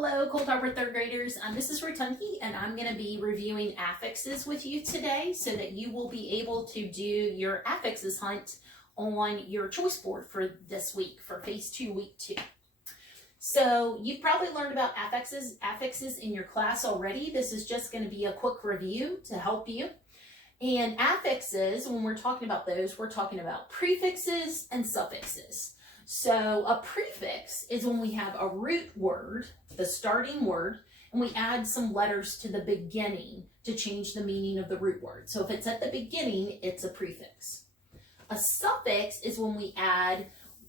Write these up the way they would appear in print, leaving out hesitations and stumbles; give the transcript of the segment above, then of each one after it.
Hello, Cold Harbor third graders. This is Rotondi, and I'm going to be reviewing affixes with you today so that you will be able to do your affixes hunt on your choice board for this week, for phase 2, week 2. So you've probably learned about affixes in your class already. This is just going to be a quick review to help you. And affixes, when we're talking about those, we're talking about prefixes and suffixes. So a prefix is when we have a root word, the starting word, and we add some letters to the beginning to change the meaning of the root word. So if it's at the beginning, it's a prefix. A suffix is when we add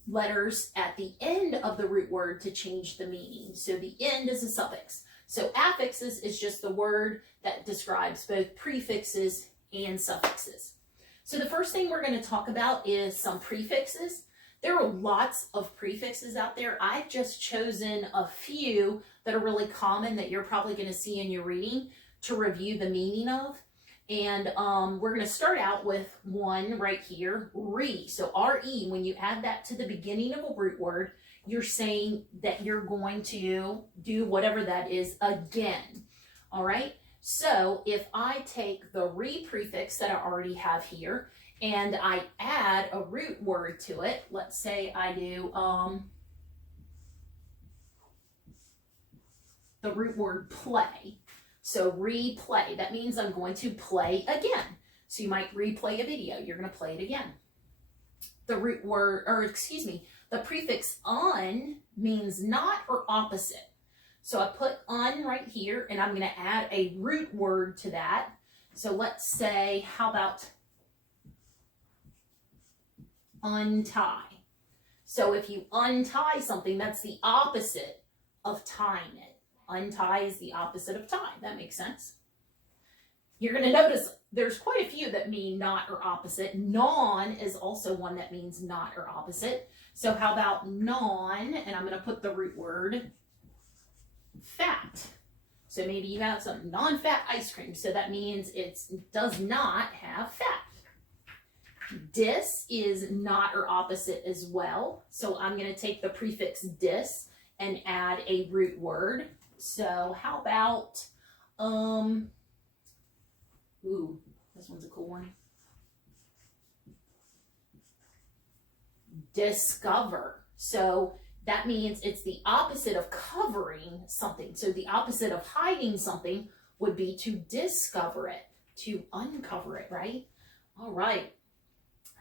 letters at the end of the root word to change the meaning. So the end is a suffix. So affixes is just the word that describes both prefixes and suffixes. So the first thing we're going to talk about is some prefixes. There are lots of prefixes out there. I've just chosen a few that are really common that you're probably going to see in your reading to review the meaning of. And we're going to start out with one right here, re. So R-E, when you add that to the beginning of a root word, you're saying that you're going to do whatever that is again. All right? So if I take the re prefix that I already have here, and I add a root word to it, let's say I do the root word play. So replay, that means I'm going to play again. So you might replay a video, you're going to play it again. The root word, the prefix un means not or opposite. So I put un right here, and I'm going to add a root word to that. So let's say, how about untie? So if you untie something, that's the opposite of tying it. Untie is the opposite of tie. That makes sense. You're going to notice there's quite a few that mean not or opposite. Non is also one that means not or opposite. So how about non, and I'm going to put the root word fat. So maybe you have some non-fat ice cream. So that means it does not have fat. Dis is not or opposite as well. So I'm going to take the prefix dis and add a root word. So how about, this one's a cool one. Discover. So that means it's the opposite of covering something. So the opposite of hiding something would be to discover it, to uncover it, right? All right.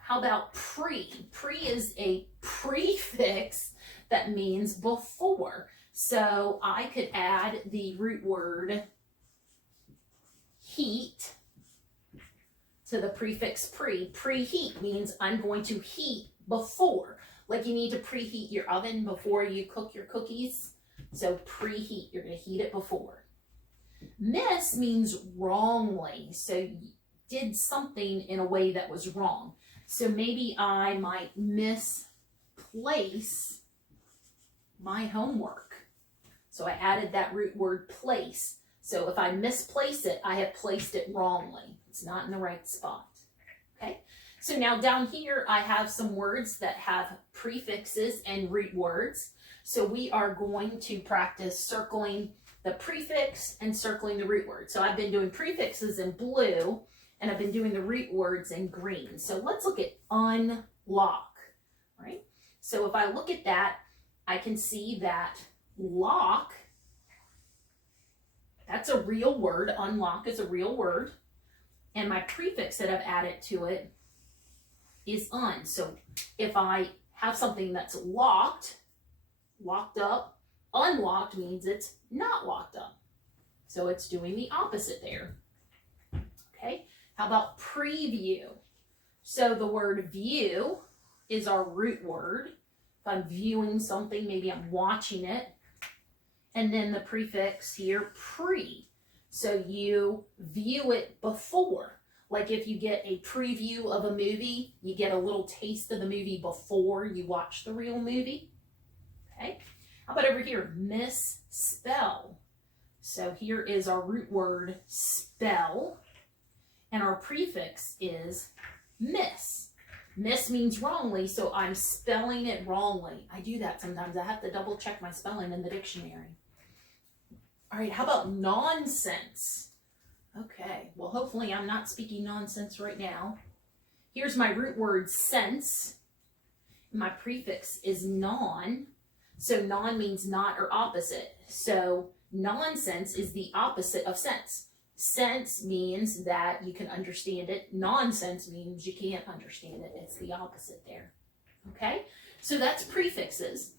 How about pre? Pre is a prefix that means before. So I could add the root word heat to the prefix pre. Preheat means I'm going to heat before. Like you need to preheat your oven before you cook your cookies. So preheat, you're going to heat it before. Miss means wrongly. So you did something in a way that was wrong. So maybe I might misplace my homework. So I added that root word place. So if I misplace it, I have placed it wrongly. It's not in the right spot. Okay? So now down here, I have some words that have prefixes and root words. So we are going to practice circling the prefix and circling the root word. So I've been doing prefixes in blue, and I've been doing the root words in green. So let's look at unlock, right? So if I look at that, I can see that lock, that's a real word. Unlock is a real word. And my prefix that I've added to it is un. So if I have something that's locked, locked up, unlocked means it's not locked up. So it's doing the opposite there. Okay. How about preview? So the word view is our root word. If I'm viewing something, maybe I'm watching it. And then the prefix here, pre. So you view it before. Like if you get a preview of a movie, you get a little taste of the movie before you watch the real movie. Okay. How about over here, misspell? So here is our root word spell. And our prefix is miss. Miss means wrongly, so I'm spelling it wrongly. I do that sometimes. I have to double check my spelling in the dictionary. All right, how about nonsense? Okay, well, hopefully I'm not speaking nonsense right now. Here's my root word sense. My prefix is non. So non means not or opposite. So nonsense is the opposite of sense. Sense means that you can understand it. Nonsense means you can't understand it. It's the opposite there. Okay, so that's prefixes.